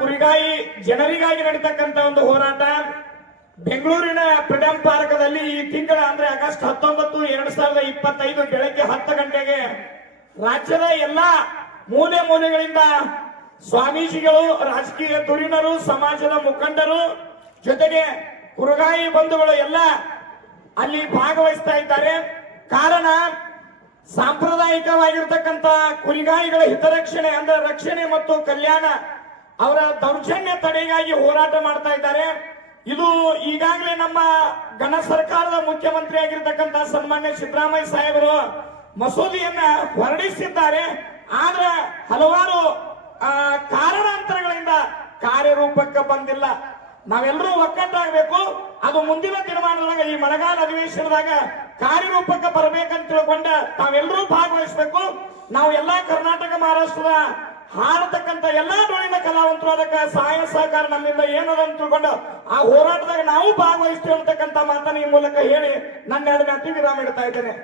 ಕುರಿಗಾಯಿ, ಜನರಿಗಾಗಿ ನಡೀತಕ್ಕಂತ ಒಂದು ಹೋರಾಟ. ಬೆಂಗಳೂರಿನ ಫ್ರೀಡಂ ಪಾರ್ಕದಲ್ಲಿ ಈ ತಿಂಗಳ ಅಂದ್ರೆ ಆಗಸ್ಟ್ ಹತ್ತೊಂಬತ್ತು, ಎರಡ್ ಸಾವಿರದ ಇಪ್ಪತ್ತೈದು ಬೆಳಗ್ಗೆ ಹತ್ತು ಗಂಟೆಗೆ ರಾಜ್ಯದ ಎಲ್ಲಾ ಮೂಲೆ ಮೂಲೆಗಳಿಂದ ಸ್ವಾಮೀಜಿಗಳು, ರಾಜಕೀಯ ಧುರೀಣರು ಸಮಾಜದ ಮುಖಂಡರು ಜೊತೆಗೆ ಕುರುಗಾಯಿ ಬಂಧುಗಳು ಎಲ್ಲ ಅಲ್ಲಿ ಭಾಗವಹಿಸ್ತಾ ಇದ್ದಾರೆ. ಕಾರಣ ಸಾಂಪ್ರದಾಯಿಕವಾಗಿರ್ತಕ್ಕಂತ ಕುರಿಗಾಯಿಗಳ ಹಿತರಕ್ಷಣೆ ಅಂದ್ರೆ ರಕ್ಷಣೆ ಮತ್ತು ಕಲ್ಯಾಣ ಅವರ ದೌರ್ಜನ್ಯ ತಡೆಗಾಗಿ ಹೋರಾಟ ಮಾಡ್ತಾ ಇದ್ದಾರೆ. ಇದು ಈಗಾಗಲೇ ನಮ್ಮ ಘನ ಸರ್ಕಾರದ ಮುಖ್ಯಮಂತ್ರಿ ಆಗಿರ್ತಕ್ಕಂಥ ಸನ್ಮಾನ್ಯ ಸಿದ್ದರಾಮಯ್ಯ ಸಾಹೇಬರು ಮಸೂದೆಯನ್ನ ಹೊರಡಿಸಿದ್ದಾರೆ. ಆದ್ರೆ ಹಲವಾರು ಕಾರಣಾಂತರಗಳಿಂದ ಕಾರ್ಯರೂಪಕ್ಕೆ ಬಂದಿಲ್ಲ. ನಾವೆಲ್ಲರೂ ಒಕ್ಕಟ್ಟಾಗಬೇಕು. ಅದು ಮುಂದಿನ ದಿನಮಾನದೊಳಗೆ ಈ ಮಳೆಗಾಲ ಅಧಿವೇಶನದಾಗ ಕಾರ್ಯರೂಪಕ್ಕೆ ಬರಬೇಕಂತ ತಿಳ್ಕೊಂಡ ತಾವೆಲ್ಲರೂ ಭಾಗವಹಿಸಬೇಕು. ನಾವು ಎಲ್ಲಾ ಕರ್ನಾಟಕ, ಮಹಾರಾಷ್ಟ್ರದ ಹಾರತಕ್ಕಂತ ಎಲ್ಲಾ ಕಲಾವಂತರು ಅದಕ್ಕೆ ಸಹಾಯ ಸಹಕಾರ ನಮ್ಮಿಂದ ಏನದ ಅಂತ ತಿಳ್ಕೊಂಡು ಆ ಹೋರಾಟದಾಗ ನಾವು ಭಾಗವಹಿಸ್ತೀವಿ ಅಂತಕ್ಕಂಥ ಮಾತನ್ನ ಈ ಮೂಲಕ ಹೇಳಿ ನನ್ನ ಎರಡು ಮಾತಿಗೆ ವಿರಾಮ ಇಡ್ತಾ ಇದ್ದೇನೆ.